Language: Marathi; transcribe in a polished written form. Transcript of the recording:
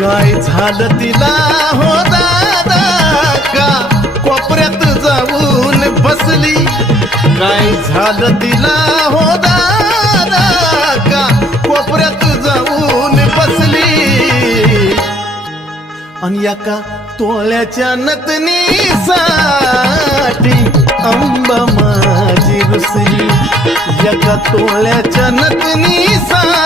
काय झालं तिला हो दादा का कोपऱ्यात जाऊन बसली काय झालं तिला हो दादा का कोपऱ्यात जाऊन बसली आणि एका तोळ्याच्या नतनीसाठी अंबा माझी रुसली एका तोळ्याच्या नतनीसाठी